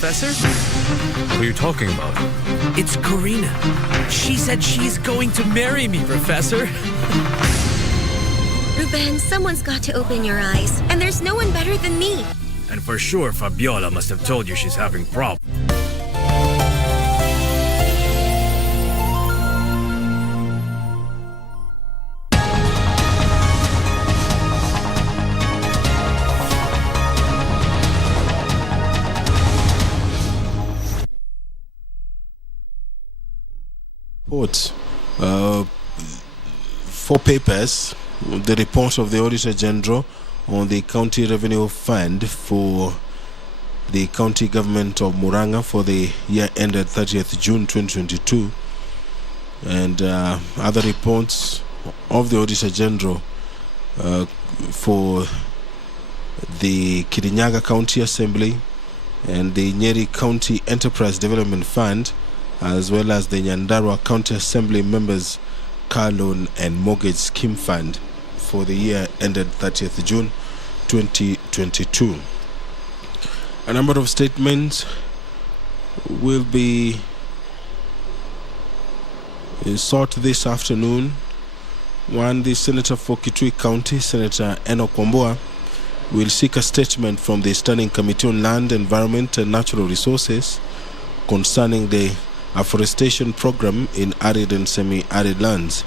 Professor? What are you talking about? It's Karina. She said she's going to marry me, Professor. Ruben, someone's got to open your eyes, and there's no one better than me. And for sure, Fabiola must have told you she's having problems. Four papers, the report of the Auditor General on the County Revenue Fund for the County Government of Muranga for the year ended 30th June 2022, and other reports of the Auditor General for the Kirinyaga County Assembly and the Nyeri County Enterprise Development Fund, as well as the Nyandarua County Assembly members' car loan and mortgage scheme fund for the year ended 30th June 2022. A number of statements will be sought this afternoon. One, the Senator for Kitui County, Senator Enoch Wambua, will seek a statement from the Standing Committee on Land, Environment and Natural Resources concerning the afforestation program in arid and semi-arid lands.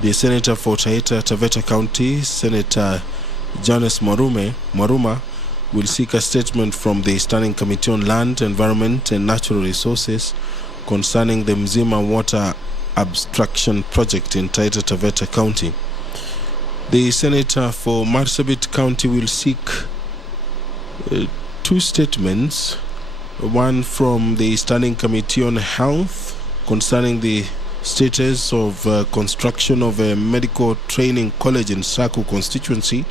The Senator for Taita Taveta County, Senator Jonas Maruma, will seek a statement from the Standing Committee on Land, Environment and Natural Resources concerning the Mzima Water Abstraction Project in Taita Taveta County. The Senator for Marsabit County will seek two statements, one from the Standing Committee on Health concerning the status of construction of a medical training college in Saku constituency,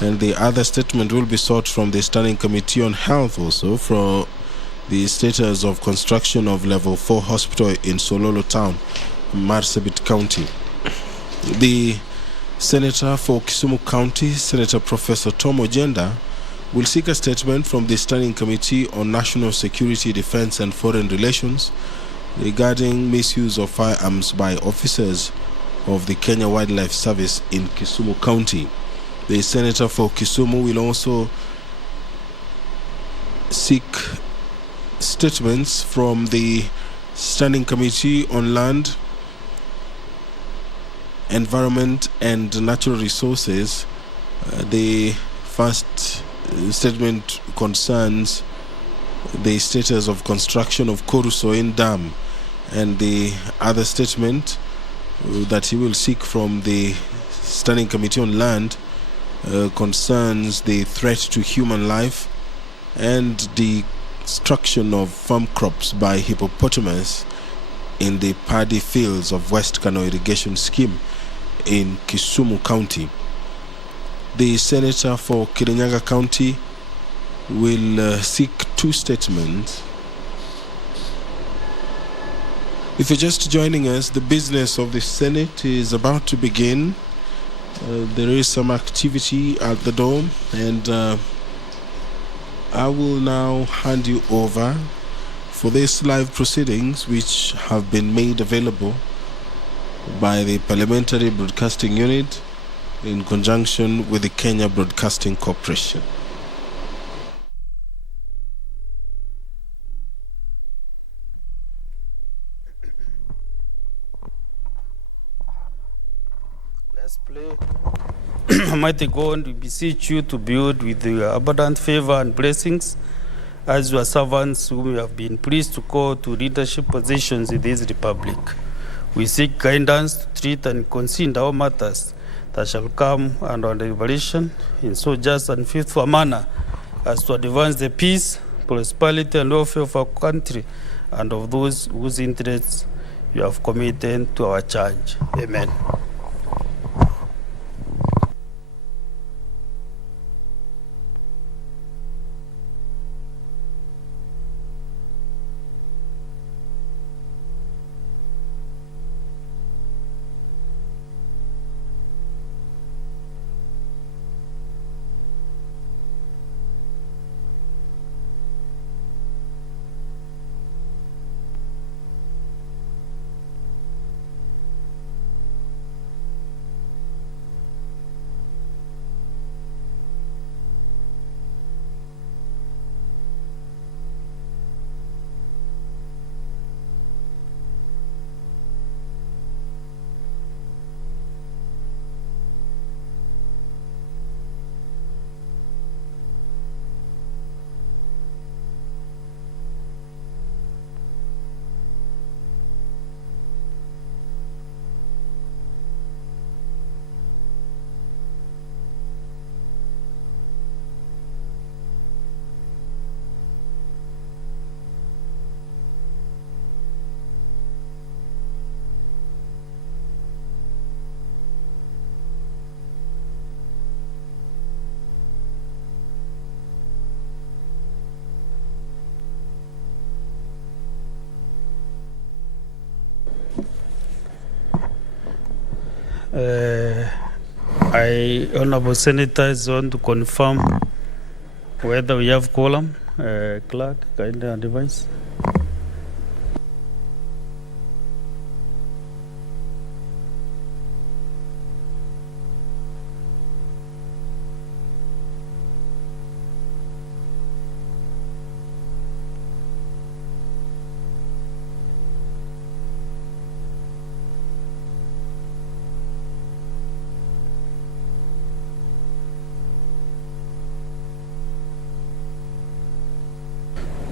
and the other statement will be sought from the Standing Committee on Health also for the status of construction of level 4 hospital in Sololo Town, Marsabit County. The Senator for Kisumu County, Senator Professor Tom Ojenda, will seek a statement from the Standing Committee on National Security, Defense and Foreign Relations regarding misuse of firearms by officers of the Kenya Wildlife Service in Kisumu County. The Senator for Kisumu will also seek statements from the Standing Committee on Land, Environment and Natural Resources. The first statement concerns the status of construction of Korusoin Dam, and the other statement that he will seek from the Standing Committee on Land concerns the threat to human life and the destruction of farm crops by hippopotamus in the paddy fields of West Kano Irrigation Scheme in Kisumu County. The Senator for Kirinyaga County will seek two statements. If you're just joining us, the business of the Senate is about to begin. There is some activity at the door, and I will now hand you over for this live proceedings, which have been made available by the Parliamentary Broadcasting Unit in conjunction with the Kenya Broadcasting Corporation. Let's play. Almighty God, we beseech you to build with your abundant favor and blessings as your servants whom you have been pleased to call to leadership positions in this republic. We seek guidance to treat and consider all matters that shall come under revelation in so just and faithful a manner as to advance the peace, prosperity, and welfare of our country and of those whose interests you have committed to our charge. Amen. Honorable Senators want to confirm whether we have quorum. Clerk, kindly advise.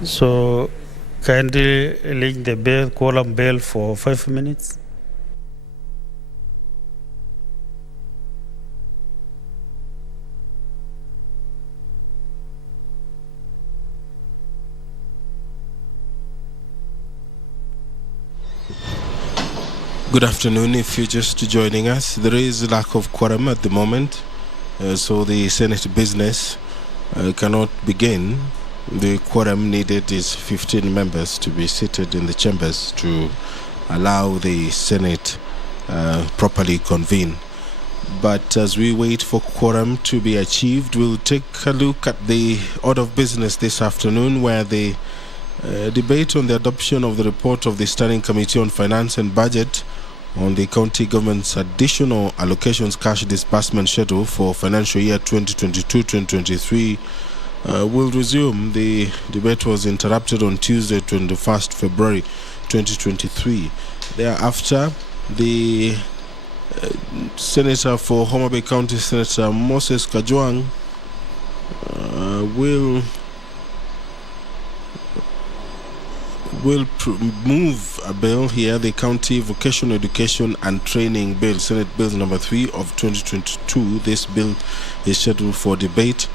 So, kindly ring the bell, quorum bell for 5 minutes. Good afternoon. If you're just joining us, there is lack of quorum at the moment, so the Senate business cannot begin. The quorum needed is 15 members to be seated in the chambers to allow the Senate properly convene. But as we wait for quorum to be achieved, we'll take a look at the order of business this afternoon, where the debate on the adoption of the report of the Standing Committee on Finance and Budget on the county government's additional allocations cash disbursement schedule for financial year 2022-2023 will resume. The debate was interrupted on Tuesday, 21st February 2023. Thereafter, the Senator for Homa Bay County, Senator Moses Kajwang, will move a bill here, the County Vocational Education and Training Bill, Senate Bill number 3 of 2022. This bill is scheduled for debate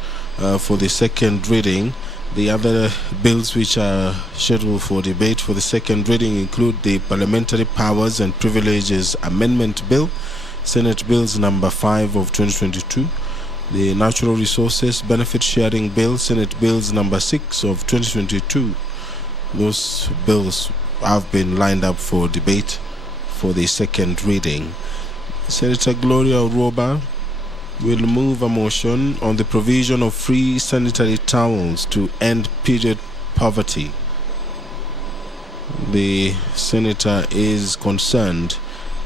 for the second reading. The other bills which are scheduled for debate for the second reading include the Parliamentary Powers and Privileges Amendment Bill, Senate Bills number 5 of 2022, the Natural Resources Benefit Sharing Bill, Senate Bills number 6 of 2022. Those bills have been lined up for debate for the second reading. Senator Gloria Oroba will move a motion on the provision of free sanitary towels to end period poverty. The senator is concerned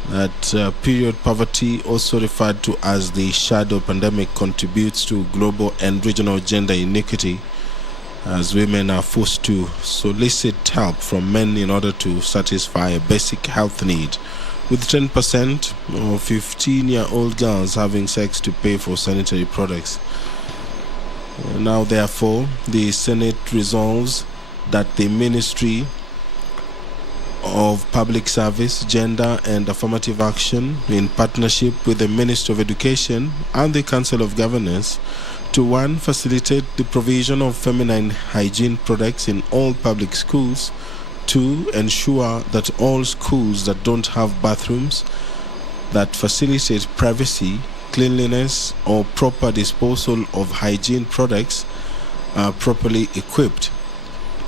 that period poverty, also referred to as the shadow pandemic, contributes to global and regional gender inequity, as women are forced to solicit help from men in order to satisfy a basic health need, with 10% of 15-year-old girls having sex to pay for sanitary products. Now, therefore, the Senate resolves that the Ministry of Public Service, Gender and Affirmative Action, in partnership with the Ministry of Education and the Council of Governors, to 1. Facilitate the provision of feminine hygiene products in all public schools. 2. Ensure that all schools that don't have bathrooms that facilitate privacy, cleanliness, or proper disposal of hygiene products are properly equipped.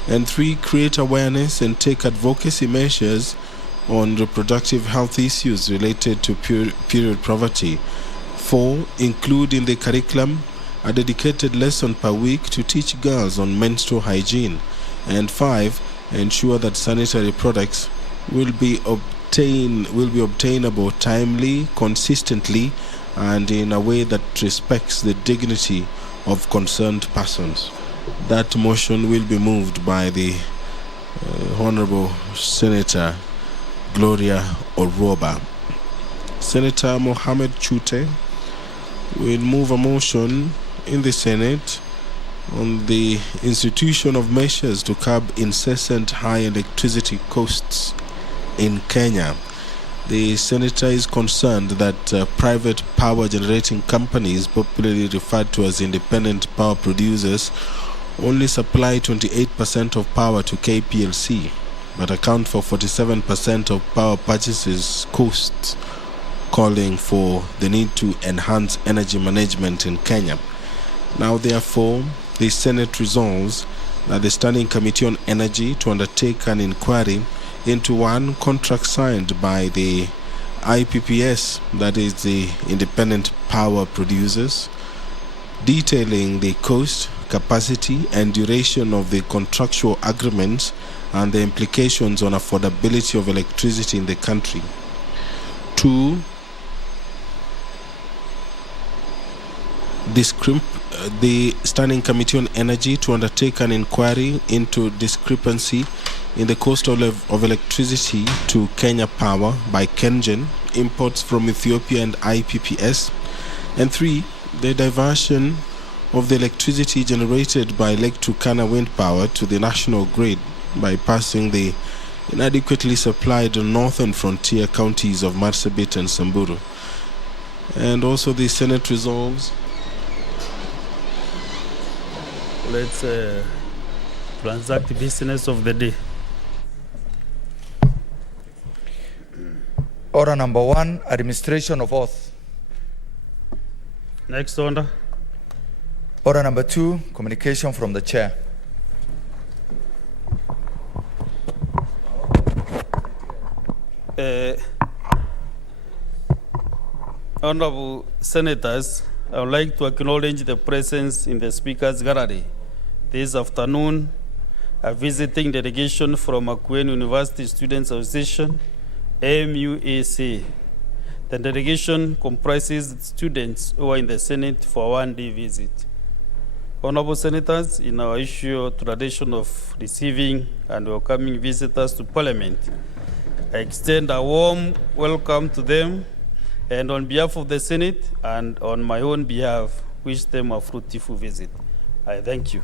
And 3. Create awareness and take advocacy measures on reproductive health issues related to period poverty. 4. Include in the curriculum a dedicated lesson per week to teach girls on menstrual hygiene. And 5. Ensure that sanitary products will be obtainable timely, consistently, and in a way that respects the dignity of concerned persons. That motion will be moved by the Honorable Senator Gloria Oroba. Senator Mohammed Chute will move a motion in the Senate on the institution of measures to curb incessant high electricity costs in Kenya. The senator is concerned that private power generating companies, popularly referred to as independent power producers, only supply 28% of power to KPLC, but account for 47% of power purchases costs, calling for the need to enhance energy management in Kenya. Now, therefore, the Senate resolves that the Standing Committee on Energy to undertake an inquiry into 1. Contract signed by the IPPS, that is the Independent Power Producers, detailing the cost, capacity, and duration of the contractual agreements and the implications on affordability of electricity in the country. 2, the Standing Committee on Energy to undertake an inquiry into discrepancy in the cost of electricity to Kenya Power by Kengen, imports from Ethiopia and IPPS. And 3, the diversion of the electricity generated by Lake Turkana wind power to the national grid by passing the inadequately supplied northern frontier counties of Marsabit and Samburu. And also the Senate resolves. Let's transact the business of the day. Order number 1, administration of oath. Next order. Order number 2, communication from the chair. Honorable Senators, I would like to acknowledge the presence in the Speaker's Gallery this afternoon, a visiting delegation from Makueni University Students Association, MUAC. The delegation comprises students who are in the Senate for a one-day visit. Honorable Senators, in our issue tradition of receiving and welcoming visitors to Parliament, I extend a warm welcome to them, and on behalf of the Senate and on my own behalf, wish them a fruitful visit. I thank you.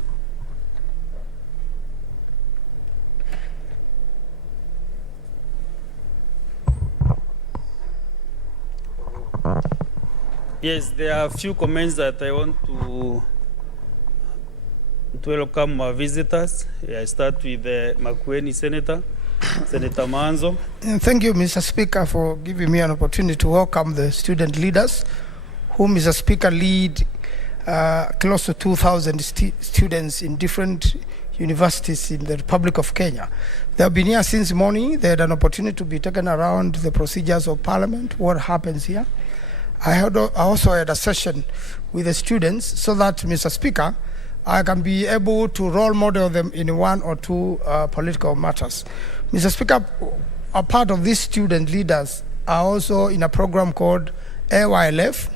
Yes, there are a few comments that I want to welcome our visitors. I start with the Makueni Senator, Senator Manzo. Thank you, Mr. Speaker, for giving me an opportunity to welcome the student leaders, who, Mr. Speaker, lead close to 2,000 students in different universities in the Republic of Kenya. They have been here since morning. They had an opportunity to be taken around the procedures of Parliament, what happens here. I also had a session with the students so that, Mr. Speaker, I can be able to role model them in 1 or 2 political matters. Mr. Speaker, a part of these student leaders are also in a program called AYLF,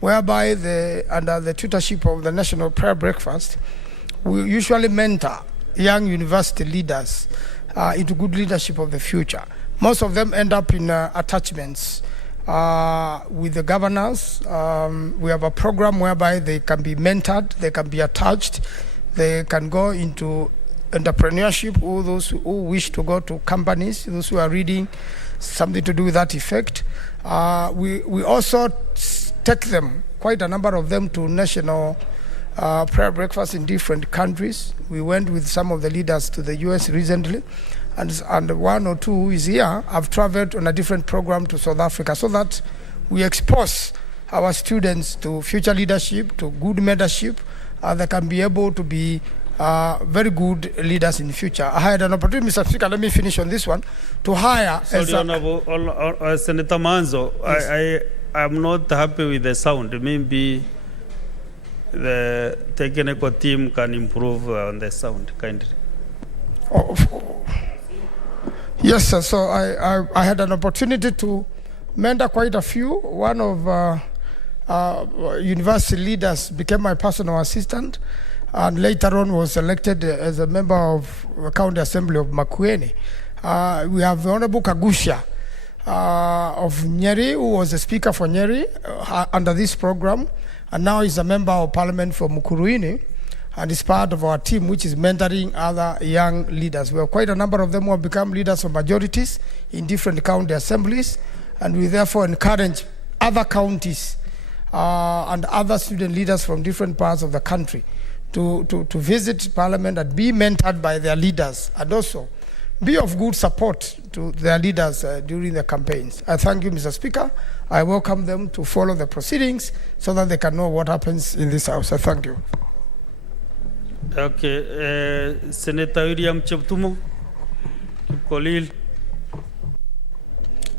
whereby under the tutorship of the National Prayer Breakfast, we usually mentor young university leaders into good leadership of the future. Most of them end up in attachments with the governors. We have a program whereby they can be mentored, they can be attached, they can go into entrepreneurship, or those who wish to go to companies, those who are reading something to do with that effect. We also take them, quite a number of them, to national prayer breakfast in different countries. We went with some of the leaders to the US recently, and 1 or 2 who is here have traveled on a different program to South Africa, so that we expose our students to future leadership, to good mentorship, they can be able to be very good leaders in the future. I had an opportunity, Mr. Speaker, let me finish on this one, to hire... Sorry, Honorable Senator Manzo, yes. I'm not happy with the sound. Maybe the technical team can improve on the sound, kindly. Yes, sir. So I had an opportunity to mentor quite a few. One of university leaders became my personal assistant, and later on was elected as a member of the County Assembly of Makueni. We have the Honorable Kagusha of Nyeri, who was the speaker for Nyeri under this program, and now is a member of Parliament for Mukuruini, and is part of our team, which is mentoring other young leaders. We have quite a number of them who have become leaders of majorities in different county assemblies, and we therefore encourage other counties and other student leaders from different parts of the country to visit Parliament and be mentored by their leaders, and also be of good support to their leaders during the campaigns. I thank you, Mr. Speaker. I welcome them to follow the proceedings so that they can know what happens in this House. I thank you. Okay, Senator William Cheptumo, Kolil.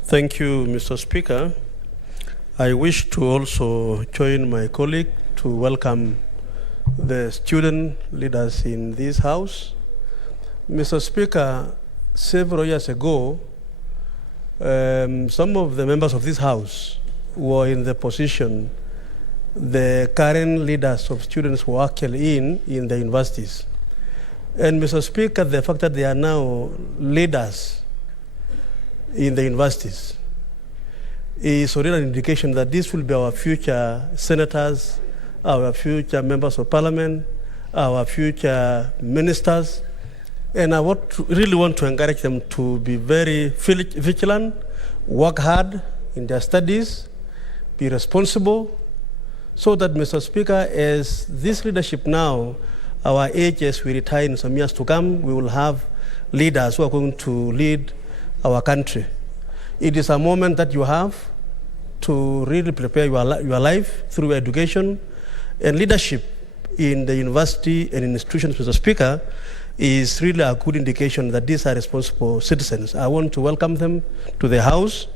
Thank you, Mr. Speaker. I wish to also join my colleague to welcome the student leaders in this House. Mr. Speaker, several years ago, some of the members of this House were in the position the current leaders of students were actually in the universities. And Mr. Speaker, the fact that they are now leaders in the universities is already an indication that this will be our future senators, our future members of parliament, our future ministers. And I really want to encourage them to be very vigilant, work hard in their studies, be responsible, so that, Mr. Speaker, as this leadership now, our age as we retire in some years to come, we will have leaders who are going to lead our country. It is a moment that you have to really prepare your life through education, and leadership in the university and in institutions, Mr. Speaker, is really a good indication that these are responsible citizens. I want to welcome them to the House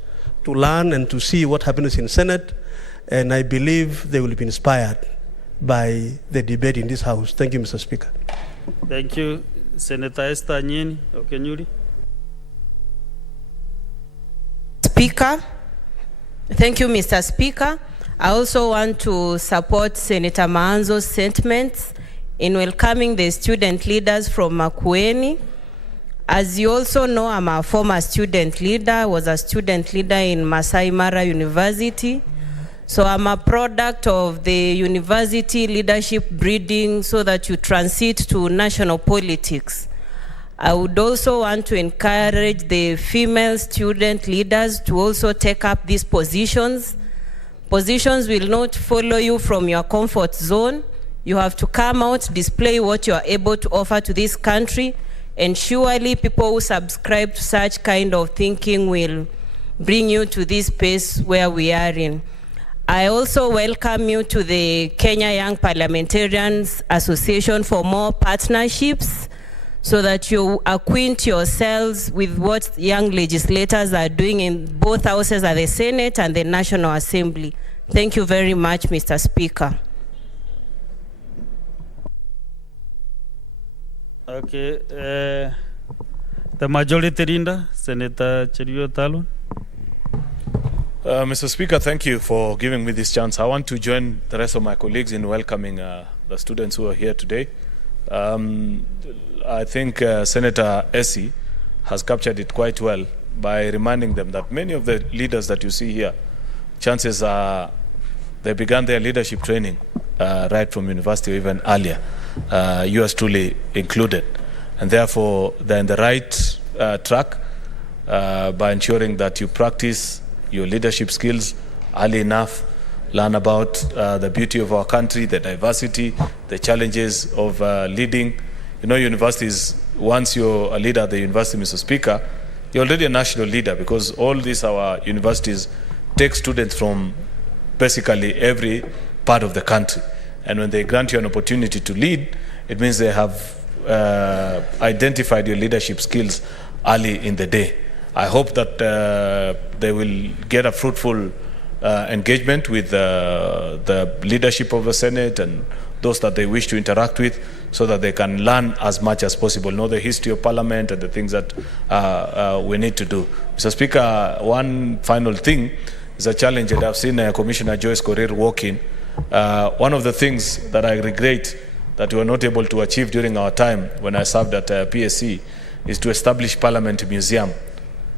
to learn and to see what happens in Senate, and I believe they will be inspired by the debate in this House. Thank you, Mr. Speaker. Thank you, Senator Esther Nyeni Okenyuri. Speaker. Thank you, Mr. Speaker. I also want to support Senator Maanzo's sentiments in welcoming the student leaders from Makueni. As you also know, I'm a former student leader, was a student leader in Masai Mara University. So I'm a product of the university leadership breeding so that you transit to national politics. I would also want to encourage the female student leaders to also take up these positions. Positions will not follow you from your comfort zone. You have to come out, display what you are able to offer to this country, and surely people who subscribe to such kind of thinking will bring you to this space where we are in. I also welcome you to the Kenya Young Parliamentarians Association for more partnerships so that you acquaint yourselves with what young legislators are doing in both houses of the Senate and the National Assembly. Thank you very much, Mr. Speaker. Okay, the majority leader, Senator Cherio Talon. Mr. Speaker, thank you for giving me this chance. I want to join the rest of my colleagues in welcoming the students who are here today. I think Senator Essie has captured it quite well by reminding them that many of the leaders that you see here, chances are they began their leadership training right from university or even earlier, yours truly included. And therefore, they're in the right track by ensuring that you practice your leadership skills early enough, learn about the beauty of our country, the diversity, the challenges of leading. You know, universities, once you're a leader at the university, Mr. Speaker, you're already a national leader because all these our universities take students from basically every part of the country. And when they grant you an opportunity to lead, it means they have identified your leadership skills early in the day. I hope that they will get a fruitful engagement with the leadership of the Senate and those that they wish to interact with so that they can learn as much as possible, know the history of Parliament and the things that we need to do. Mr. Speaker, one final thing is a challenge that I've seen Commissioner Joyce Korir walk in. One of the things that I regret that we were not able to achieve during our time when I served at PSC is to establish Parliament Museum.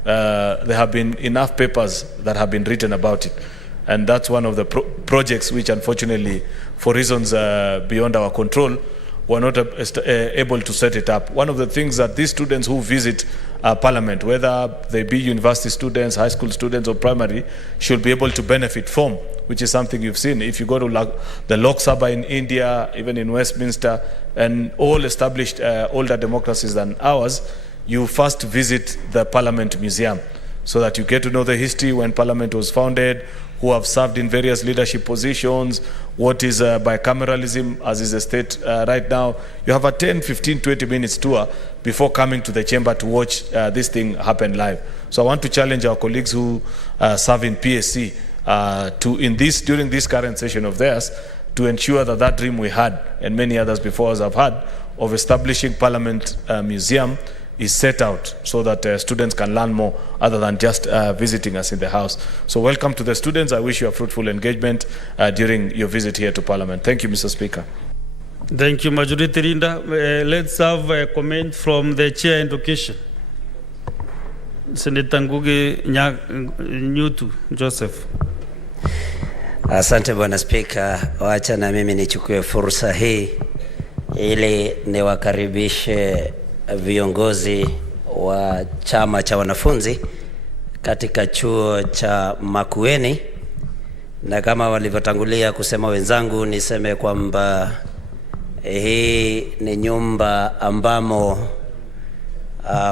There have been enough papers that have been written about it. And that's one of the projects which, unfortunately, for reasons beyond our control, were not able to set it up. One of the things that these students who visit Parliament, whether they be university students, high school students, or primary, should be able to benefit from, which is something you've seen. If you go to the Lok Sabha in India, even in Westminster, and all established older democracies than ours, you first visit the Parliament Museum so that you get to know the history when Parliament was founded, who have served in various leadership positions, what is bicameralism as is the state right now. You have a 10, 15, 20 minutes tour before coming to the chamber to watch this thing happen live. So I want to challenge our colleagues who serve in PSC during this current session of theirs, to ensure that that dream we had, and many others before us have had, of establishing Parliament Museum is set out so that students can learn more other than just visiting us in the house. So welcome to the students. I wish you a fruitful engagement during your visit here to Parliament. Thank you, Mr. Speaker. Thank you, Majority Leader. Let's have a comment from the Chair Education. Senator Ngugi Nyutu Joseph. Asante Bwana Spika, wacha na mimi nichukue fursa hii ili niwakaribishe viongozi wa chama cha wanafunzi katika chuo cha Makueni, na kama walivyotangulia kusema wenzangu, niseme kwamba hii ni nyumba ambamo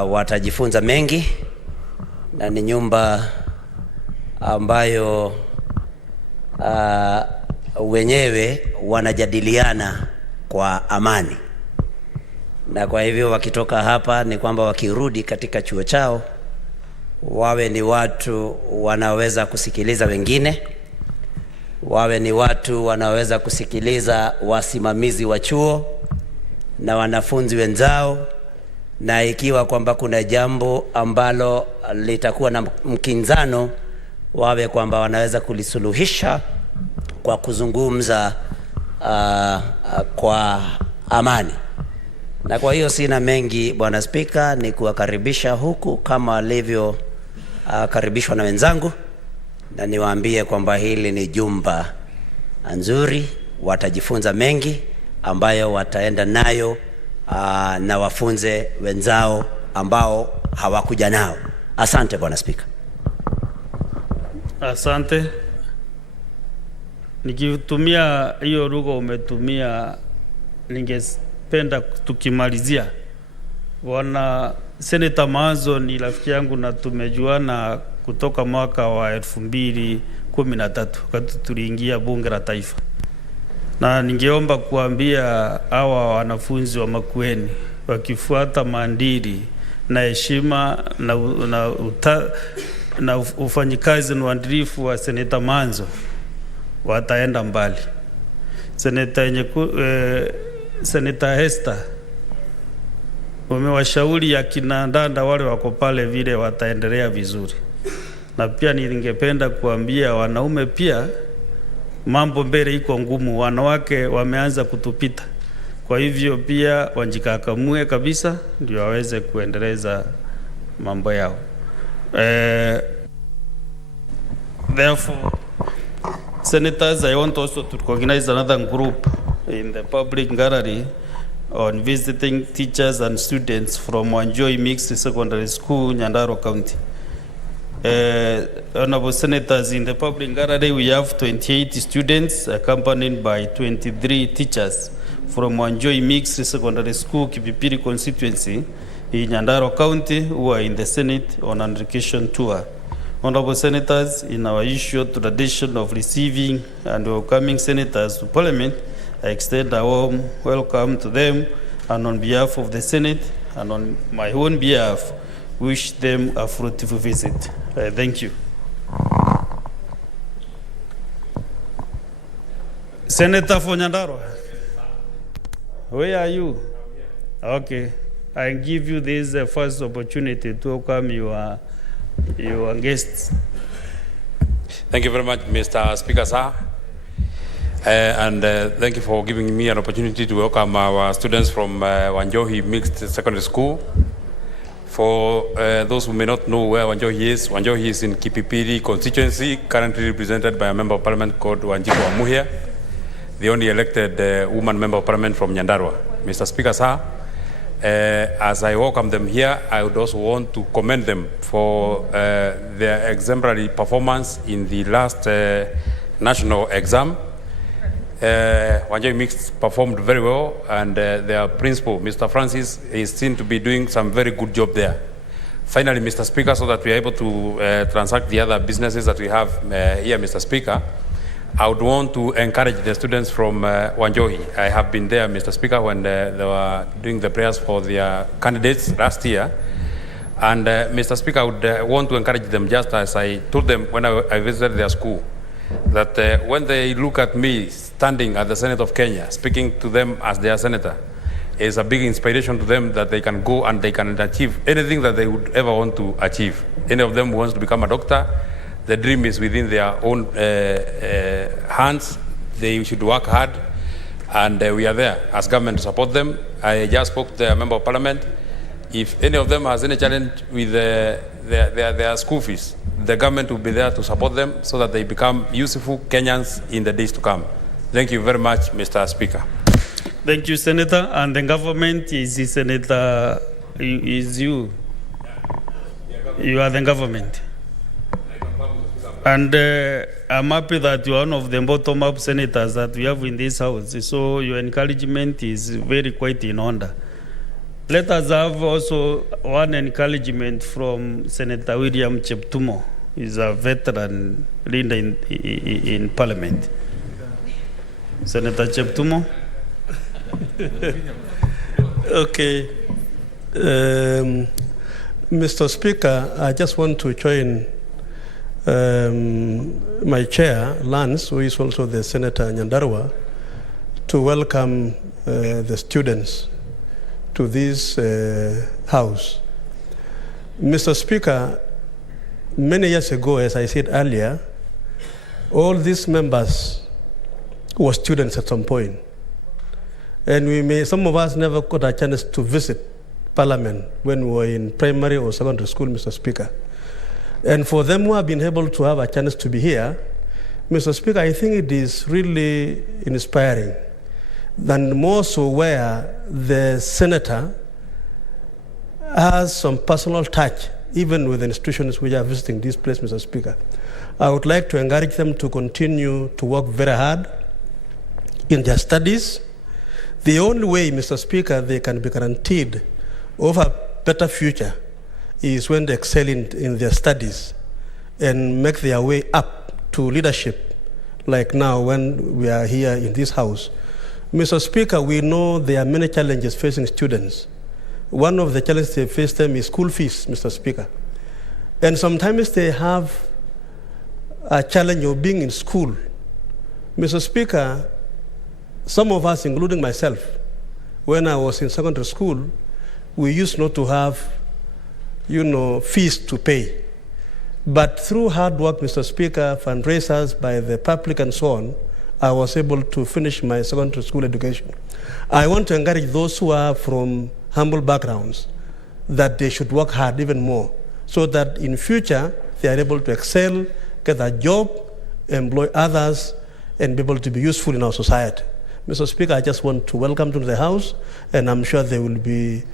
watajifunza mengi, na ni nyumba ambayo wenyewe wanajadiliana kwa amani, na kwa hivyo wakitoka hapa ni kwamba wakirudi katika chuo chao wawe ni watu wanaweza kusikiliza wengine, wawe ni watu wanaweza kusikiliza wasimamizi wa chuo na wanafunzi wenzao, na ikiwa kwamba kuna jambo ambalo litakuwa na mkinzano, wawe kwamba wanaweza kulisuluhisha kwa kuzungumza kwa amani. Na kwa hiyo sina mengi Bwana Spika, ni kuwakaribisha huku kama walivyo karibishwa na wenzangu, na niwaambie kwamba hili ni jumba nzuri, watajifunza mengi ambayo wataenda nayo na wafunze wenzao ambao hawakuja nao. Asante Bwana Spika. Asante. Nikitumia hiyo lugha umetumia, ningependa tukimalizia. Bwana Senator Maanzo ni rafiki yangu na tumejuana kutoka mwaka wa 2013 wakati tuliingia bunge la taifa, na ningeomba kuambia hawa wanafunzi wa Makueni wakifuata maadili na heshima na ufanyikazi na uadilifu wa Senator Maanzo wataenda mbali. Senator Hester, umewashauri akina dada wale wako pale vile wataendelea vizuri, na pia ningependa kuambia wanaume pia mambo mbele iko ngumu, wanawake wameanza kutupita, kwa hivyo pia wanjikakamue kabisa ndio waweze kuendeleza mambo yao. Therefore, Senators, I want also to recognize another group in the public gallery on visiting teachers and students from Wanjoi Mixed Secondary School, Nyandarua County. Honorable Senators, in the public gallery we have 28 students accompanied by 23 teachers from Wanjoi Mixed Secondary School, Kipipiri constituency in Nyandarua County, who are in the Senate on an education tour. Honorable Senators, in our usual tradition of receiving and welcoming senators to Parliament, I extend a warm welcome to them, and on behalf of the Senate and on my own behalf, wish them a fruitful visit. Thank you. Senator for Nyandarua, where are you? Okay, I give you this first opportunity to welcome your guests. Thank you very much, Mr. Speaker, sir. And thank you for giving me an opportunity to welcome our students from Wanjohi Mixed Secondary School. For those who may not know where Wanjohi is in Kipipiri constituency, currently represented by a member of parliament called Wanjiku Amuhia, the only elected woman member of parliament from Nyandarua. Mr. Speaker, sir, as I welcome them here, I would also want to commend them for their exemplary performance in the last national exam. Wanjohi Mixed performed very well, and their principal, Mr. Francis, is seen to be doing some very good job there. Finally, Mr. Speaker, so that we are able to transact the other businesses that we have here, Mr. Speaker, I would want to encourage the students from Wanjohi. I have been there, Mr. Speaker, when they were doing the prayers for their candidates last year. And Mr. Speaker, I would want to encourage them, just as I told them when I visited their school, that when they look at me standing at the Senate of Kenya, speaking to them as their senator, is a big inspiration to them, that they can go and they can achieve anything that they would ever want to achieve. Any of them who wants to become a doctor, the dream is within their own hands. They should work hard, and we are there as government to support them. I just spoke to a member of parliament. If any of them has any challenge with their school fees, the government will be there to support them so that they become useful Kenyans in the days to come. Thank you very much, Mr. Speaker. Thank you, Senator. And the government is the Senator, is you. You are the government. And I'm happy that you are one of the bottom-up senators that we have in this house. So your encouragement is very quite in order. Let us have also one encouragement from Senator William Cheptumo. He's a veteran leader in Parliament. Senator Cheptumo. Okay. Mr. Speaker, I just want to join my chair, Lance, who is also the Senator Nyandarua, to welcome the students to this house. Mr. Speaker, many years ago, as I said earlier, all these members were students at some point. And some of us never got a chance to visit Parliament when we were in primary or secondary school, Mr. Speaker. And for them who have been able to have a chance to be here, Mr. Speaker, I think it is really inspiring. Than more so where the senator has some personal touch, even with the institutions which are visiting this place, Mr. Speaker. I would like to encourage them to continue to work very hard in their studies. The only way, Mr. Speaker, they can be guaranteed of a better future is when they excel in their studies and make their way up to leadership, like now when we are here in this house. Mr. Speaker, we know there are many challenges facing students. One of the challenges they face them is school fees, Mr. Speaker. And sometimes they have a challenge of being in school. Mr. Speaker, some of us, including myself, when I was in secondary school, we used not to have, fees to pay. But through hard work, Mr. Speaker, fundraisers by the public and so on, I was able to finish my secondary school education. I want to encourage those who are from humble backgrounds that they should work hard even more so that in future they are able to excel, get a job, employ others, and be able to be useful in our society. Mr. Speaker, I just want to welcome them to the House, and I'm sure they will be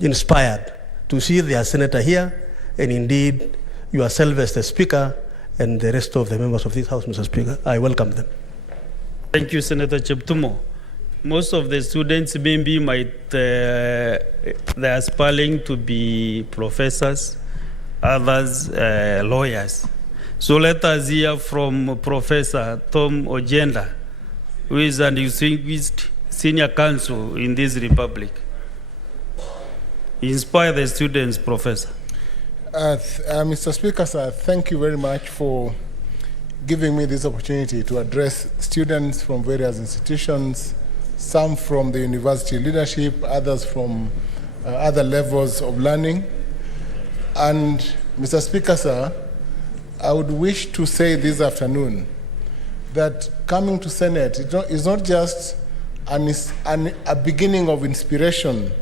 inspired to see their senator here, and indeed yourself as the Speaker and the rest of the members of this House, Mr. Speaker. I welcome them. Thank you, Senator Cheptumo. Most of the students maybe they're aspiring to be professors, others lawyers. So let us hear from Professor Tom Ojenda, who is an distinguished senior counsel in this republic. Inspire the students, Professor. Mr. Speaker, sir, thank you very much for giving me this opportunity to address students from various institutions, some from the university leadership, others from other levels of learning. And Mr. Speaker, sir, I would wish to say this afternoon that coming to Senate is not just a beginning of inspiration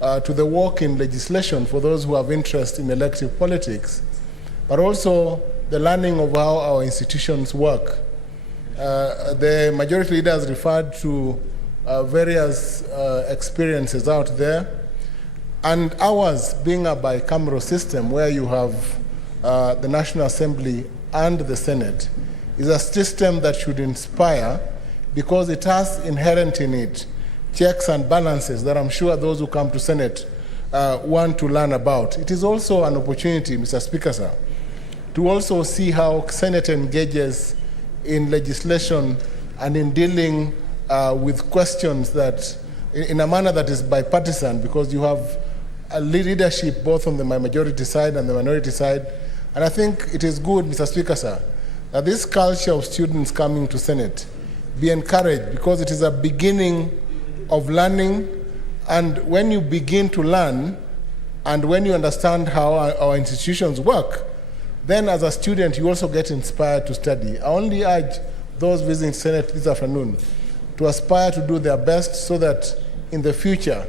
to the work in legislation for those who have interest in elective politics, but also the learning of how our institutions work. The majority leaders referred to various experiences out there, and ours being a bicameral system where you have the National Assembly and the Senate is a system that should inspire because it has inherent in it checks and balances that I'm sure those who come to Senate want to learn about. It is also an opportunity, Mr. Speaker, sir, to also see how Senate engages in legislation and in dealing with questions that, in a manner that is bipartisan, because you have a leadership both on the majority side and the minority side. And I think it is good, Mr. Speaker, sir, that this culture of students coming to Senate be encouraged, because it is a beginning of learning. And when you begin to learn, and when you understand how our institutions work, then as a student, you also get inspired to study. I only urge those visiting Senate this afternoon to aspire to do their best so that in the future,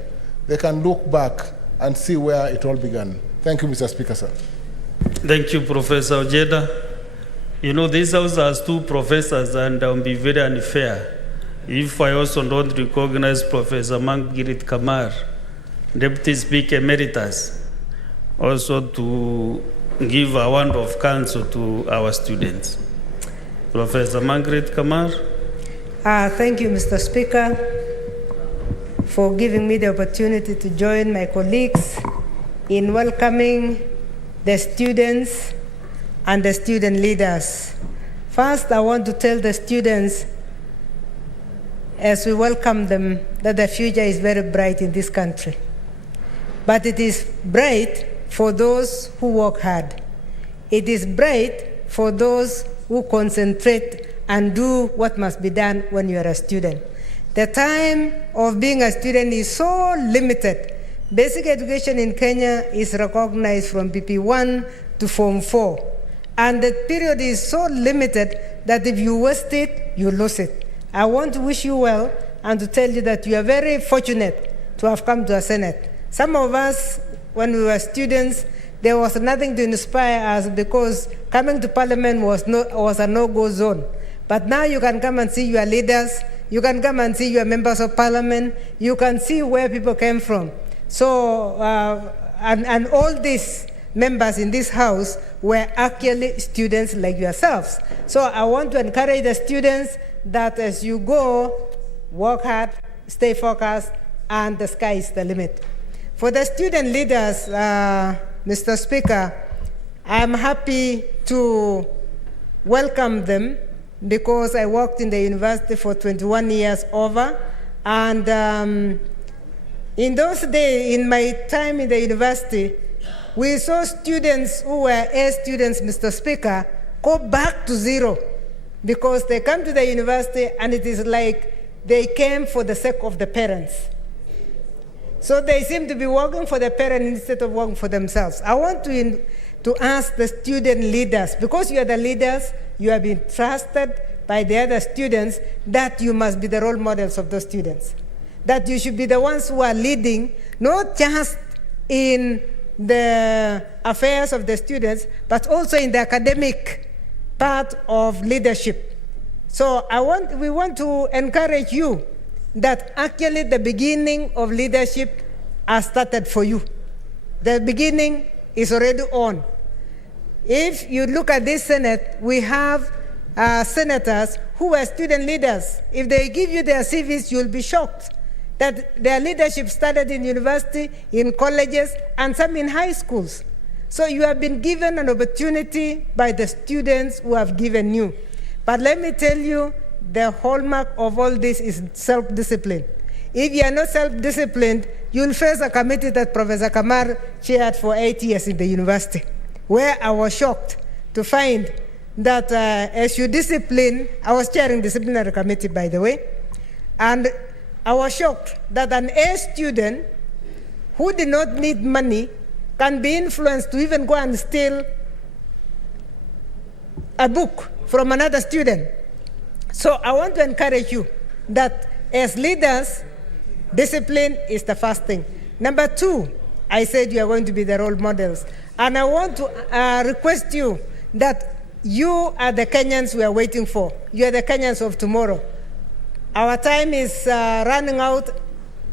they can look back and see where it all began. Thank you, Mr. Speaker, sir. Thank you, Professor Ojeda. You know, this house has two professors, and I'll be very unfair if I also don't recognize Professor Margaret Kamar, Deputy Speaker Emeritus, also to give a word of counsel to our students. Professor Margaret Kamar. Thank you, Mr. Speaker, for giving me the opportunity to join my colleagues in welcoming the students and the student leaders. First, I want to tell the students, as we welcome them, that the future is very bright in this country. But it is bright for those who work hard. It is bright for those who concentrate and do what must be done when you are a student. The time of being a student is so limited. Basic education in Kenya is recognized from PP1 to Form 4. And the period is so limited that if you waste it, you lose it. I want to wish you well and to tell you that you are very fortunate to have come to a Senate. Some of us, when we were students, there was nothing to inspire us because coming to Parliament was a no-go zone. But now you can come and see your leaders, you can come and see your members of Parliament, you can see where people came from. So, and all these members in this house were actually students like yourselves. So I want to encourage the students that as you go, work hard, stay focused, and the sky is the limit. For the student leaders, Mr. Speaker, I'm happy to welcome them because I worked in the university for 21 years over. And in those days, in my time in the university, we saw students who were A students, Mr. Speaker, go back to zero because they come to the university and it is like they came for the sake of the parents. So they seem to be working for the parents instead of working for themselves. I want to ask the student leaders, because you are the leaders, you have been trusted by the other students, that you must be the role models of those students. That you should be the ones who are leading, not just in the affairs of the students, but also in the academic part of leadership. So we want to encourage you that actually the beginning of leadership has started for you. The beginning is already on. If you look at this Senate, we have senators who were student leaders. If they give you their CVs, you'll be shocked that their leadership started in university, in colleges, and some in high schools. So you have been given an opportunity by the students who have given you. But let me tell you, the hallmark of all this is self-discipline. If you are not self-disciplined, you'll face a committee that Professor Kamar chaired for 8 years in the university, where I was shocked to find that as you discipline, I was chairing disciplinary committee, by the way, and I was shocked that an A student who did not need money can be influenced to even go and steal a book from another student. So I want to encourage you that as leaders, discipline is the first thing. Number two, I said you are going to be the role models. And I want to request you that you are the Kenyans we are waiting for. You are the Kenyans of tomorrow. Our time is running out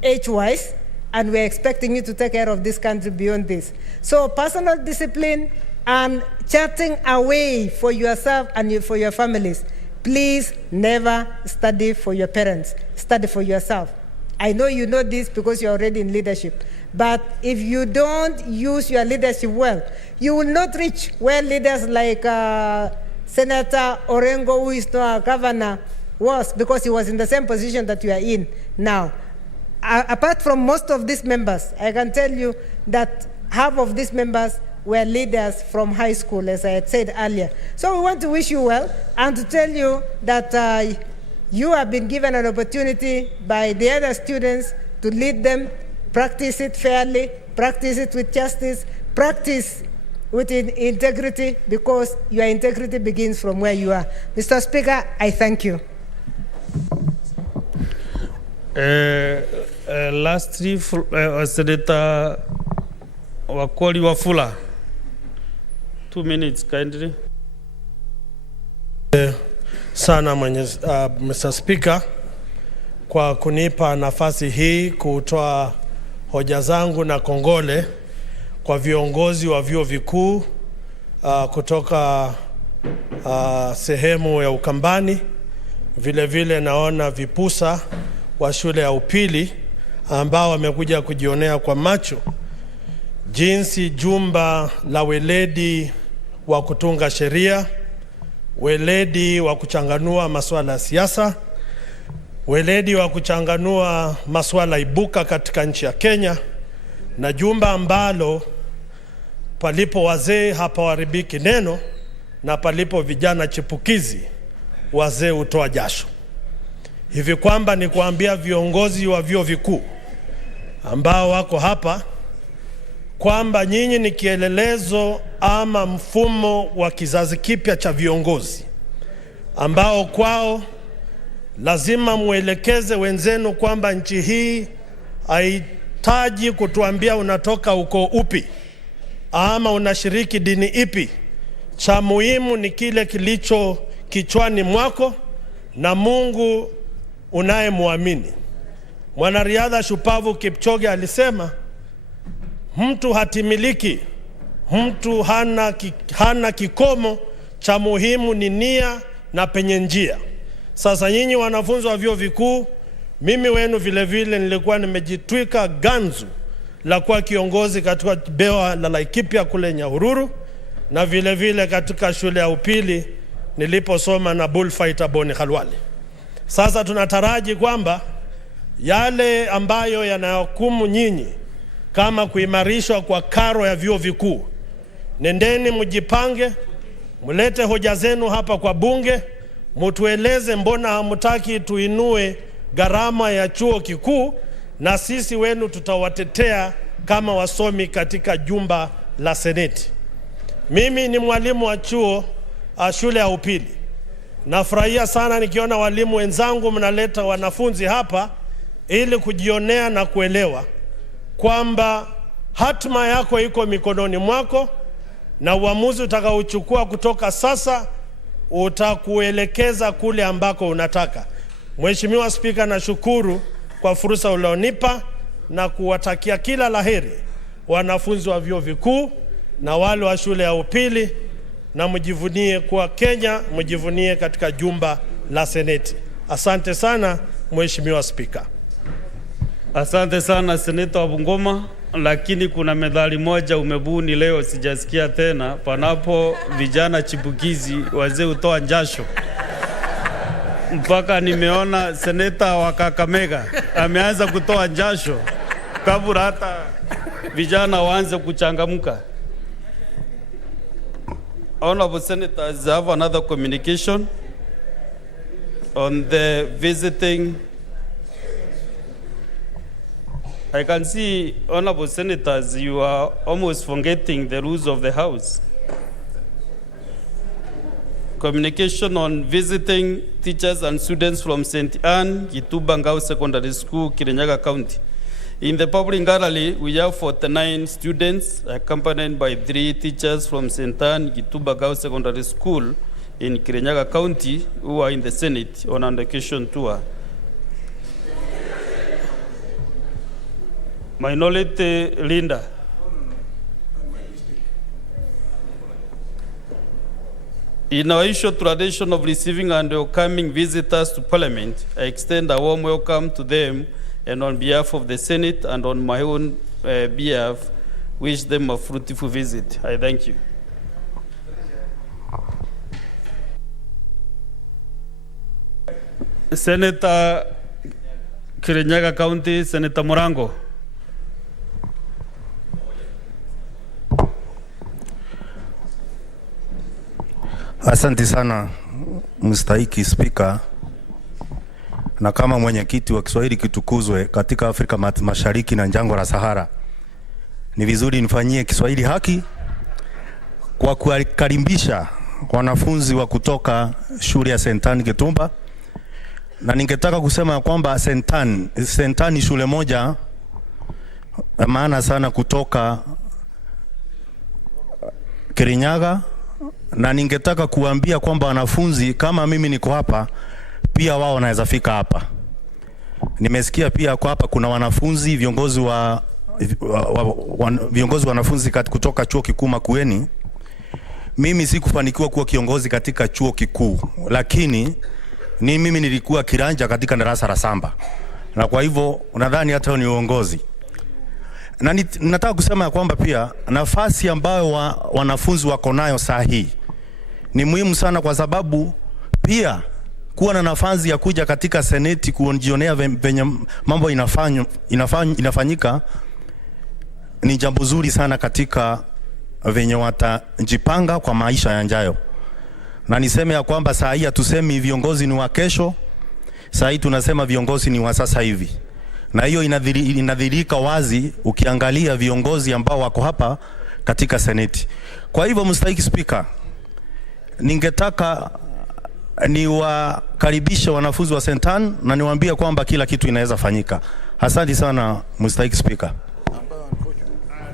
age-wise, and we're expecting you to take care of this country beyond this. So personal discipline and charting a way for yourself and for your families. Please never study for your parents. Study for yourself. I know you know this because you're already in leadership. But if you don't use your leadership well, you will not reach where leaders like Senator Orengo, who is now a governor, was, because he was in the same position that you are in now. Apart from most of these members, I can tell you that half of these members were leaders from high school, as I had said earlier. So we want to wish you well and to tell you that you have been given an opportunity by the other students to lead them, practice it fairly, practice it with justice, practice with integrity, because your integrity begins from where you are. Mr. Speaker, I thank you. Lastly, Senator Wakoli Wafula. 2 minutes, kindly. Sana Mr. Speaker, kwa kunipa nafasi hii kutoa hoja zangu na kongole kwa viongozi wa vyuo vikuu kutoka sehemu ya Ukambani. Vile vile naona vipusa wa shule ya upili ambao wamekuja kujionea kwa macho jinsi jumba la weledi wa kutunga sheria, weledi wa kuchanganua masuala ya siasa, weledi wa kuchanganua masuala ibuka katika nchi ya Kenya, na jumba ambalo palipo wazee hapawaribiki neno, na palipo vijana chipukizi wazee hutoa jasho. Hivi kwamba ni kuambia viongozi wa vyuo vikuu ambao wako hapa kwamba nyinyi ni kielelezo ama mfumo wa kizazi kipya cha viongozi ambao kwao lazima muelekeze wenzenu kwamba nchi hii haitaji kutuambia unatoka uko upi ama unashiriki dini ipi. Cha muhimu ni kile kilicho kichwani mwako na Mungu unayemwamini. Mwanariadha shupavu Kipchoge alisema, mtu hatimiliki, mtu hana kikomo, cha muhimu ni nia na penye njia. Sasa nyinyi wanafunzi wa vyuo vikuu, mimi wenu vile vile nilikuwa nimejitwika ganzu la kuwa kiongozi katika bewa la Laikipia kule Nyahururu, na vile vile katika shule ya upili niliposoma na bullfighter Boni Khalwale. Sasa tunataraji kwamba yale ambayo yanayokumu nyinyi kama kuimarishwa kwa karo ya vyuo vikuu, nendeni mjipange, mulete hoja zenu hapa kwa bunge, mutueleze mbona hamutaki tuinue gharama ya chuo kikuu, na sisi wenu tutawatetea kama wasomi katika jumba la Seneti. Mimi ni mwalimu wa chuo shule ya upili. Nafurahia sana nikiona walimu wenzangu mnaleta wanafunzi hapa ili kujionea na kuelewa kwamba hatima yako iko mikononi mwako, na uamuzi utakaochukua kutoka sasa utakuelekeza kule ambako unataka. Mheshimiwa Spika, nashukuru kwa fursa ulionipa na kuwatakia kila laheri wanafunzi wa vyuo vikuu na wale wa shule ya upili, na mjivunie kwa Kenya, mjivunie katika jumba la Seneti. Asante sana Mheshimiwa Spika. Asante sana Seneta wa Bungoma, lakini kuna medali moja umebuni leo sijasikia tena, panapo vijana chipukizi wazee utoa njasho. Mpaka nimeona Seneta wa Kakamega ameanza kutoa njasho kabla hata vijana waanze kuchangamka. Honorable Senators, I have another communication on the visiting. I can see, Honorable Senators, you are almost forgetting the rules of the House. Communication on visiting teachers and students from St. Anne Gitubangao Secondary School, Kirinyaga County. In the public gallery, we have 49 students accompanied by 3 teachers from St. Anne Gitubangao Secondary School in Kirinyaga County who are in the Senate on an occasion tour. Minority Linda. In our usual tradition of receiving and welcoming visitors to Parliament, I extend a warm welcome to them and on behalf of the Senate and on my own behalf, wish them a fruitful visit. I thank you. Senator Kirinyaga County, Senator Morango. Asante sana mstahiki Spika, na kama mwenyekiti wa Kiswahili kitukuzwe katika Afrika Mashariki na jangwa la Sahara, ni vizuri nifanyie Kiswahili haki kwa kukaribisha wanafunzi wa kutoka shule ya Sentani Getumba, na ningetaka kusema kwamba Sentani shule moja maana sana kutoka Kirinyaga, na ningetaka kuambia kwamba wanafunzi kama mimi niko hapa pia wao wanaweza fika hapa. Nimesikia pia kwa hapa kuna wanafunzi viongozi wanafunzi kutoka chuo kikuu Makueni. Mimi sikufanikiwa kuwa kiongozi katika chuo kikuu, lakini mimi nilikuwa kiranja katika darasa la samba, na kwa hivyo nadhani hata ni uongozi. Na nataka kusema kwamba pia nafasi ambayo wanafunzi wako nayo saa hii ni muhimu sana, kwa sababu pia kuwa na nafasi ya kuja katika seneti kuonjionea venye mambo inafanyika ni jambo zuri sana katika venye watajipanga kwa maisha yajayo. Na niseme ya kwamba saa hii hatusemi viongozi ni wa kesho, saa hii tunasema viongozi ni wa sasa hivi. Na hiyo inadhihirika wazi ukiangalia viongozi ambao wako hapa katika seneti. Kwa hivyo mstahiki Spika, ningetaka niwakaribishe wanafunzi wa Sentan na niwaambie kwamba kila kitu inaweza fanyika. Asante sana mstahiki Spika.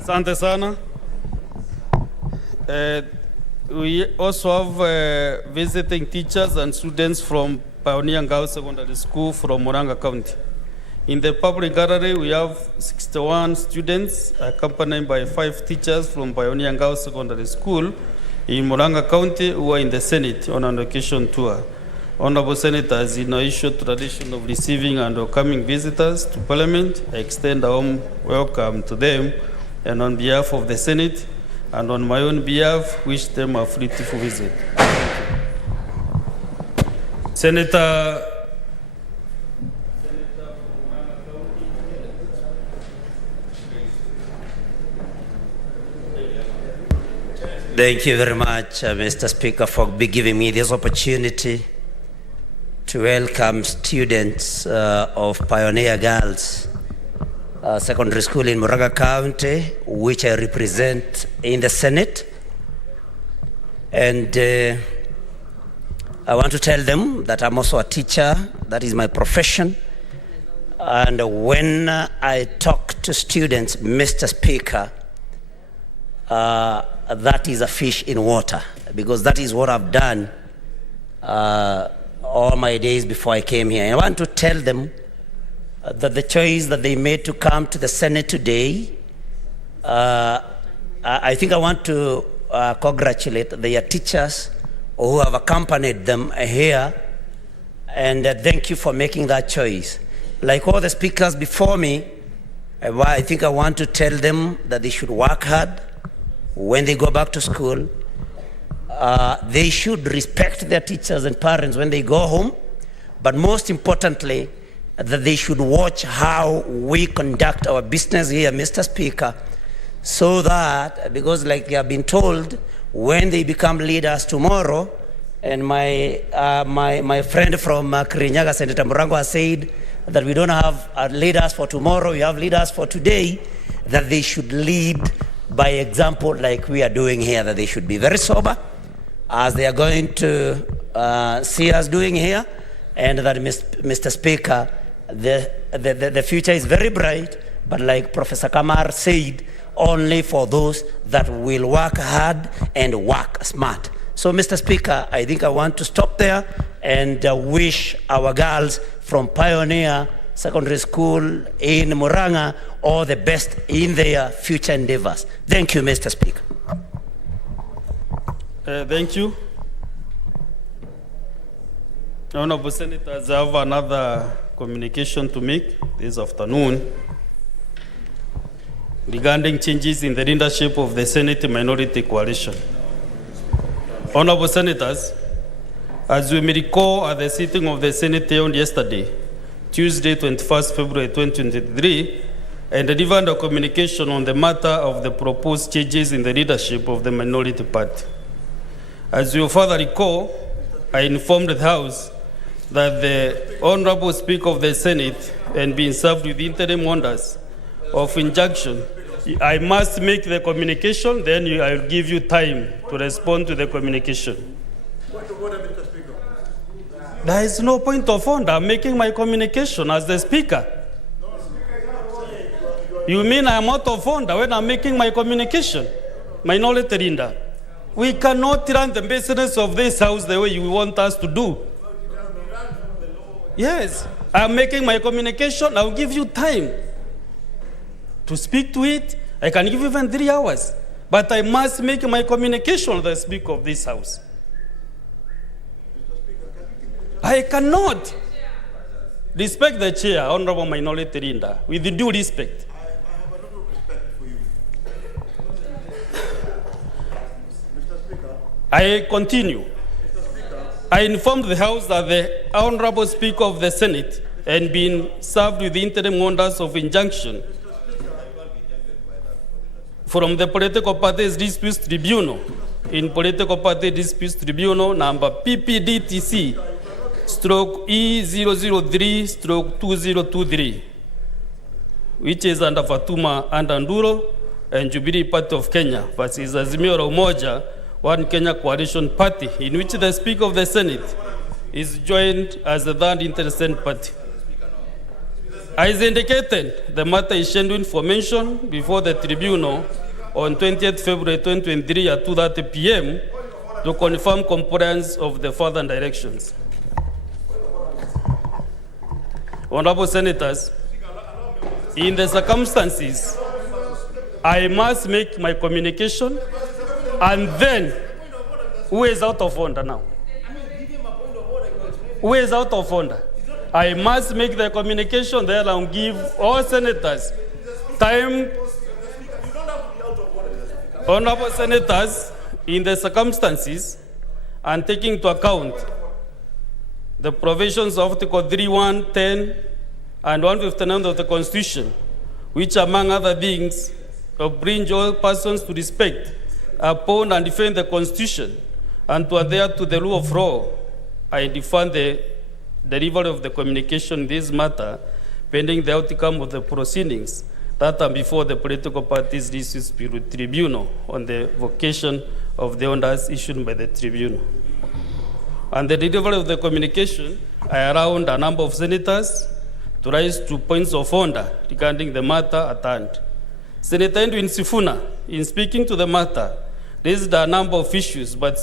Asante sana. We also have visiting teachers and students from Pioneer Girls Secondary School from Murang'a County. In the public gallery, we have 61 students accompanied by 5 teachers from Pioneer Girls Secondary School in Murang'a County who are in the Senate on an occasion tour. Honorable Senators, in our issue tradition of receiving and welcoming visitors to Parliament, I extend a warm welcome to them, and on behalf of the Senate and on my own behalf, wish them a fruitful visit. Senator Thank you very much, Mr. Speaker, for giving me this opportunity to welcome students of Pioneer Girls Secondary School in Murang'a County, which I represent in the Senate. And I want to tell them that I'm also a teacher. That is my profession. And when I talk to students, Mr. Speaker, that is a fish in water, because that is what I've done all my days before I came here. I want to tell them that the choice that they made to come to the Senate today, I think I want to congratulate their teachers who have accompanied them here, and thank you for making that choice. Like all the speakers before me, I think I want to tell them that they should work hard when they go back to school. They should respect their teachers and parents when they go home, but most importantly, that they should watch how we conduct our business here, Mr. Speaker, so that, because like they have been told, when they become leaders tomorrow, and my friend from Kirinyaga, Senator Morango, has said that we don't have leaders for tomorrow, we have leaders for today, that they should lead by example like we are doing here, that they should be very sober, as they are going to see us doing here, and that, Mr. Speaker, the future is very bright, but like Professor Kamar said, only for those that will work hard and work smart. So, Mr. Speaker, I think I want to stop there and wish our girls from Pioneer Secondary School in Murang'a all the best in their future endeavors. Thank you, Mr. Speaker. Thank you. Honorable Senators, I have another communication to make this afternoon regarding changes in the leadership of the Senate Minority Coalition. Honorable Senators, as we may recall at the sitting of the Senate held yesterday, Tuesday, 21st February 2023, and delivered a communication on the matter of the proposed changes in the leadership of the minority party. As you further recall, I informed the House that the Honorable Speaker of the Senate and being served with interim orders of injunction, I must make the communication, then I will give you time to respond to the communication. There is no point of order. I'm making my communication as the Speaker. You mean I'm out of order when I'm making my communication? Minority leader. We cannot run the business of this House the way you want us to do. Yes, I'm making my communication. I'll give you time to speak to it. I can give you even 3 hours. But I must make my communication to the Speaker of this House. I cannot respect the chair, Honorable Minority Leader, with due respect. I continue. I informed the House that the Honorable Speaker of the Senate had been served with interim orders of injunction from the Political Parties Disputes Tribunal in Political Party Disputes Tribunal number PPDTC stroke E003/2023, which is under Fatuma Andanduro and Jubilee Party of Kenya versus Azimio la Umoja One Kenya Coalition Party, in which the Speaker of the Senate is joined as the third interested party. As indicated, the matter is scheduled for mention before the tribunal on 20th February 2023 at 2:30 p.m. to confirm compliance of the further directions. Honorable Senators, in the circumstances, I must make my communication, and then, who is out of order now? Who is out of order? I must make the communication, then I'll give all senators time. Honorable Senators, in the circumstances, and taking into account the provisions of Article 3:110 and 159 of the Constitution, which, among other things, oblige all persons to respect, uphold, and defend the Constitution, and to adhere to the rule of law, I defer the delivery of the communication in this matter, pending the outcome of the proceedings that are before the Political Parties Disputes Tribunal on the vocation of the orders issued by the Tribunal. And the delivery of the communication, I allowed a number of senators to raise 2 points of order regarding the matter at hand. Senator Edwin Sifuna, in speaking to the matter, raised a number of issues, but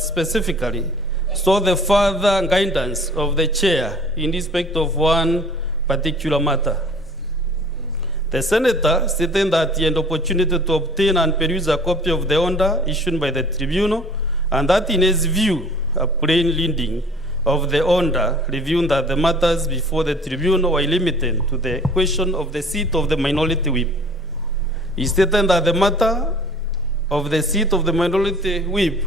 specifically sought the further guidance of the chair in respect of one particular matter. The senator stated that he had opportunity to obtain and peruse a copy of the order issued by the tribunal, and that in his view, a plain reading of the order reviewing that the matters before the tribunal were limited to the question of the seat of the minority whip. He stated that the matter of the seat of the minority whip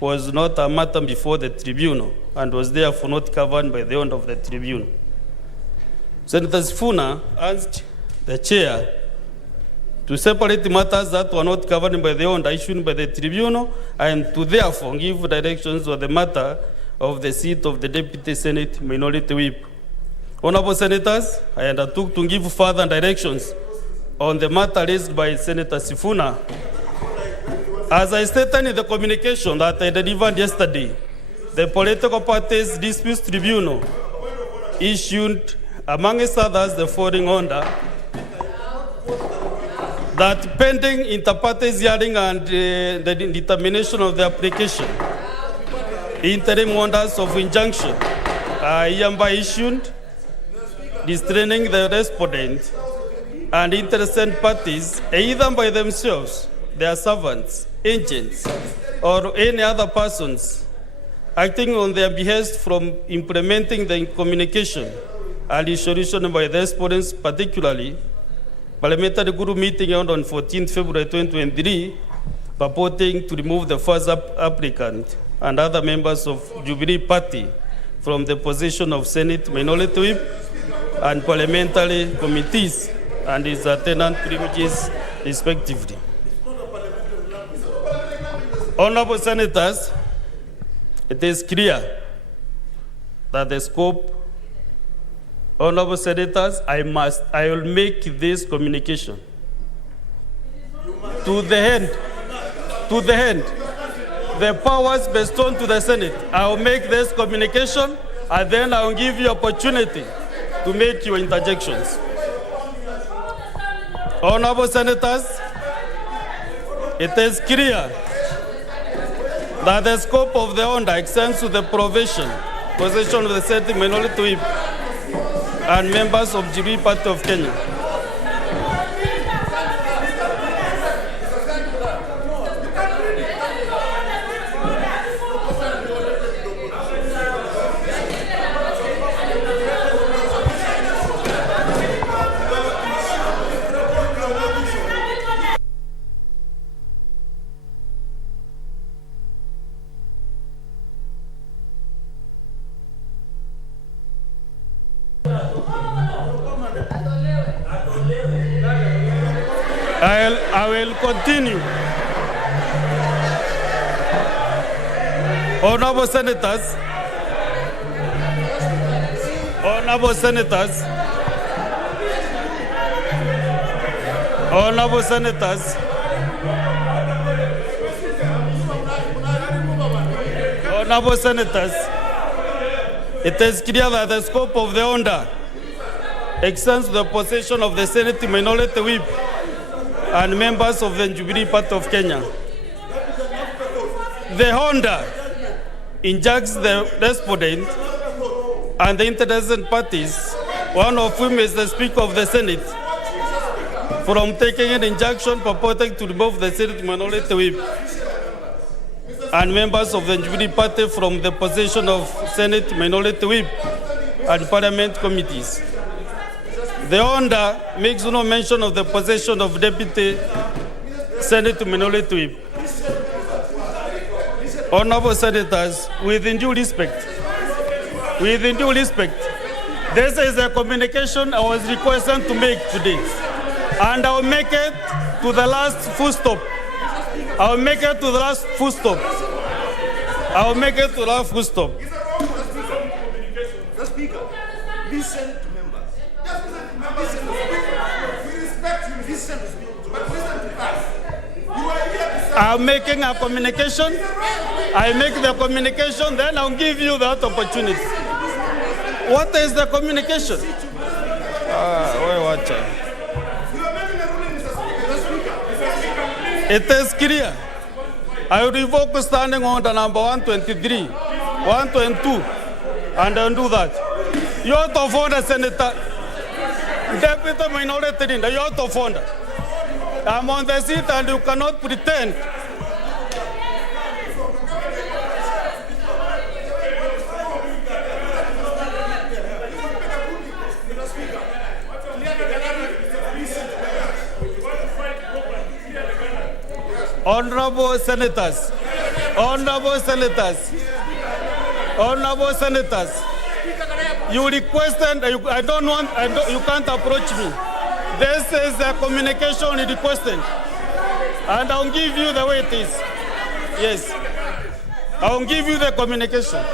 was not a matter before the tribunal and was therefore not covered by the order of the tribunal. Senator Sifuna asked the chair to separate matters that were not covered by the order issued by the tribunal and to therefore give directions on the matter of the seat of the Deputy Senate Minority Whip. Honorable Senators, I undertook to give further directions on the matter raised by Senator Sifuna. As I stated in the communication that I delivered yesterday, the Political Parties Disputes Tribunal issued, among others, the following order: that pending inter-parties hearing and the determination of the application, interim orders of injunction are hereby issued, restraining the respondent and interested parties, either by themselves, their servants, agents, or any other persons acting on their behest from implementing the communication and resolution by the respondents, particularly Parliamentary Group meeting held on 14th February 2023, purporting to remove the first applicant and other members of Jubilee Party from the position of Senate Minority Whip and parliamentary committees and his attendant privileges, respectively. Honorable Senators, it is clear that the scope. Honorable Senators, I will make this communication to the end. The powers bestowed to the Senate. I will make this communication, and then I will give you opportunity to make your interjections. Honorable Senators, it is clear that the scope of the order extends to the position of the Senate Minority Whip and members of Jubilee Party of Kenya. I will continue. Honorable Senators, Honorable Senators, Honorable Senators, Honorable Senators, it is clear that the scope of the order extends to the possession of the Senate Minority Whip and members of the Jubilee Party of Kenya. The order injuncts the respondent and the interested parties, one of whom is the Speaker of the Senate, from taking an injunction purporting to remove the Senate Minority Whip and members of the Jubilee Party from the possession of Senate Minority Whip and Parliament committees. The order makes no mention of the possession of Deputy Senate Minority Whip. Honorable Senators, with due respect, this is a communication I was requested to make today, and I will make it to the last full stop. I will make it to the last full stop. I will make it to the last full stop. The Speaker, listen to members. I'm making a communication. I make the communication, then I'll give you that opportunity. What is the communication? It is clear. I will revoke standing order number 123, 122, and undo that. You are to order, Senator. Deputy Minority Leader, you are to order. I'm on the seat and you cannot pretend. Honorable Senators, you requested, you can't approach me. This is a communication requested, and I'll give you the way it is. Yes, I'll give you the communication.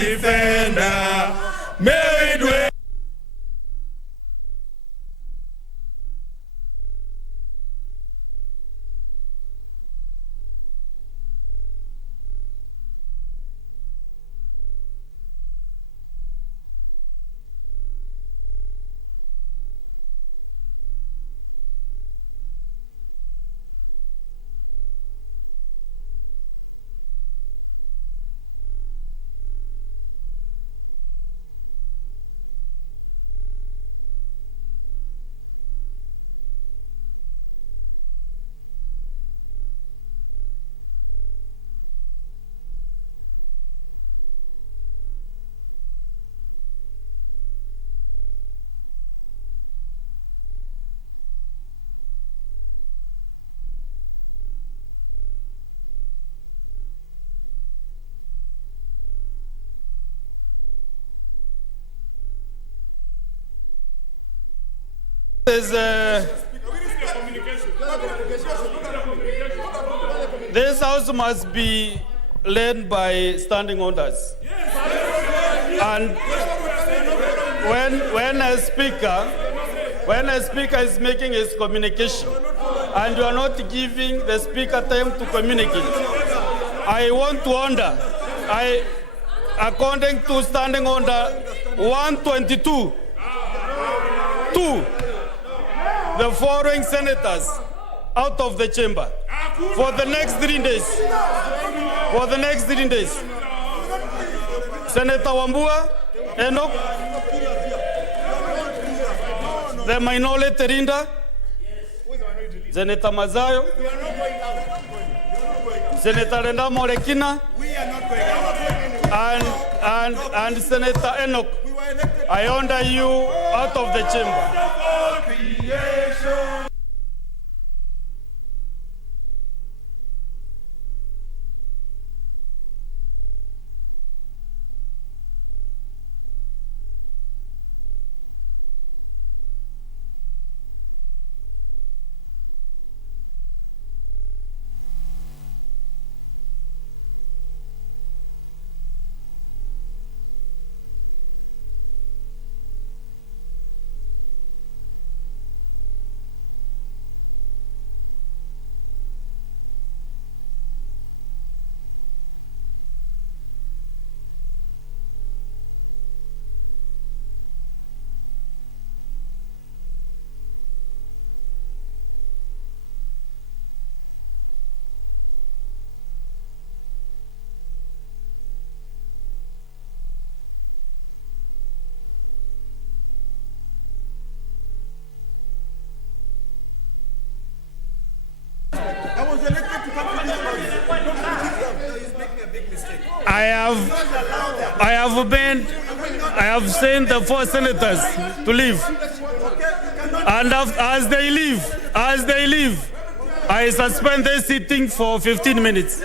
defender. May we dwell. This house must be led by standing orders. And when a speaker is making his communication and you are not giving the speaker time to communicate, I want to order, according to standing order 122, the following senators out of the chamber for the next 3 days. For the next 3 days. Senator Wambua, Enoch, the minority leader, Senator Mazayo, Senator Renda Morekina, and Senator Enoch. I order you out of the chamber. I have sent the 4 senators to leave. And as they leave, I suspend their sitting for 15 minutes.